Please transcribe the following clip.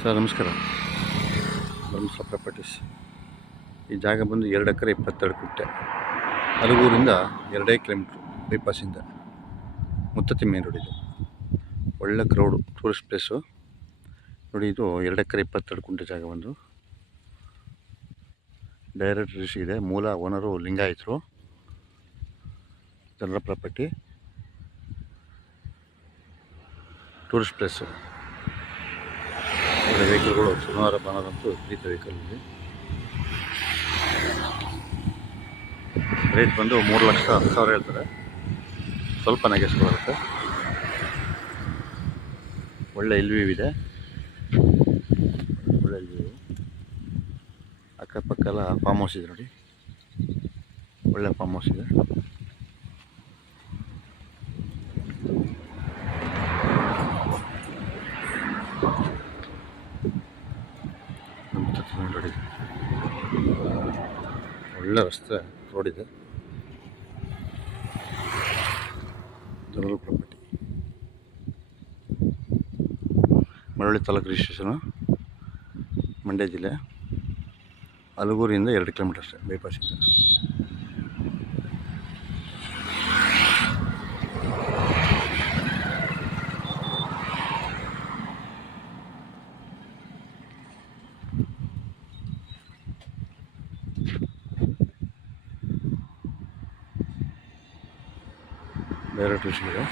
Sir ನಮಸ್ಕಾರ. Dharmasthala properties. ಈ ಜಾಗ ಬಂದು 2 ಎಕರೆ 22 ಗುಂಟೆ. ಅಲಗೂರಿಂದ 2 ಕಿಲೋಮೀಟ್ರ್ ಬೈಪಾಸಿಂದ ಮುತ್ತತ್ತಿ ಮೇನ್ ರೋಡ್. ಇದು ಒಳ್ಳೆ ಕ್ರೌಡು, ಟೂರಿಸ್ಟ್ ಪ್ಲೇಸು ನೋಡಿ. ಇದು 2 ಎಕರೆ 22 ಗುಂಟೆ ಜಾಗ. ಒಂದು ಡೈರೆಕ್ಟ್ ರಿಜಿಸ್ಟ್ರಿ ಇದೆ. ಮೂಲ ಓನರು ಲಿಂಗಾಯತರು. ಜನರ ಪ್ರಾಪರ್ಟಿ, ಟೂರಿಸ್ಟ್ ಪ್ಲೇಸು. ಒಳ್ಳೆ ವೆಹಿಕಲ್ಗಳು ಶನಿವಾರ ಭಾನುವಾರಂತೂ ಪ್ರೀತ ವೆಹಿಕಲ್ ಇದೆ. ರೇಟ್ ಬಂದು 3,10,000 ಹೇಳ್ತಾರೆ. ಸ್ವಲ್ಪ ನೆಗೆಸ್ ಬರುತ್ತೆ. ಒಳ್ಳೆ ಎಲ್ವಿವ್ ಇದೆ. ಒಳ್ಳೆ ಎಲ್ವಿವ್. ಅಕ್ಕಪಕ್ಕ ಎಲ್ಲ ಫಾರ್ಮ್ ಹೌಸ್ ಇದೆ ನೋಡಿ. ಒಳ್ಳೆ ಫಾರ್ಮ್ ಹೌಸ್ ಇದೆ. ನೋಡಿ, ಒಳ್ಳೆ ರಸ್ತೆ, ರೋಡ್ ಇದೆ. General property, Malavalli taluk registration, Mandya ಜಿಲ್ಲೆ. ಅಲಗೂರಿಂದ 2 ಕಿಲೋಮೀಟರ್ ಅಷ್ಟೇ ಬೈಪಾಸಿಂದ. ಡೈರೆಕ್ಟ್ ಇದೆ.